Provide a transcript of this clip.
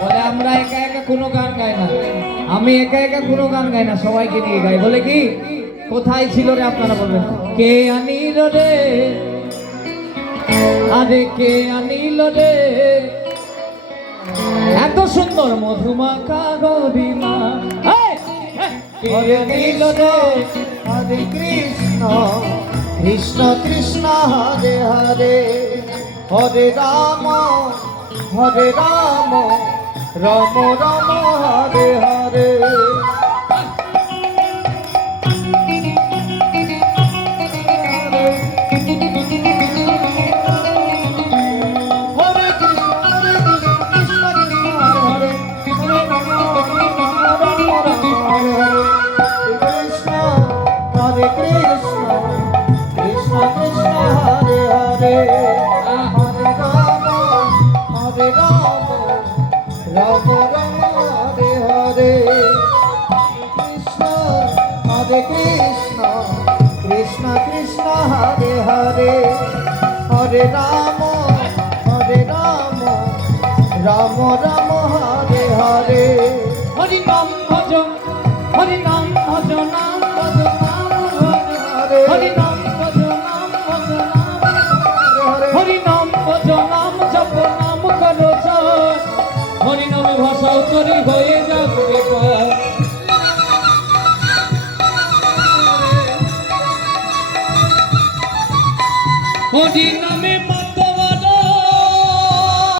বলে আমরা একা একা কোনো গান গাই না, আমি একা একা কোনো গান গাই না, সবাইকে নিয়ে গাই। বলে কি কোথায় ছিল রে, আপনারা বলবেন কে আনিল রে, আরে কে আনিল রে এত সুন্দর মধুমাখা গরিমা, কে আনিল রে। হরে কৃষ্ণ কৃষ্ণ কৃষ্ণ হরে হরে, হরে রাম রাম রাম হরে হরে। রাम রাম হরে হরে, কৃষ্ণ হরে কৃষ্ণ কৃষ্ণ কৃষ্ণ হরে হরে, হরে রাম রাম রাম হরে হরে। হরি নাম ভজ, হরি নাম ভজ, নাম ভজ, নাম ভজ, হরি নাম ভজ, নাম ভজ, নাম হরি নাম ভজ, নাম জপ, নাম করো জয়, হরি নামে ভাষা উত্তরি হয়ে যাবে।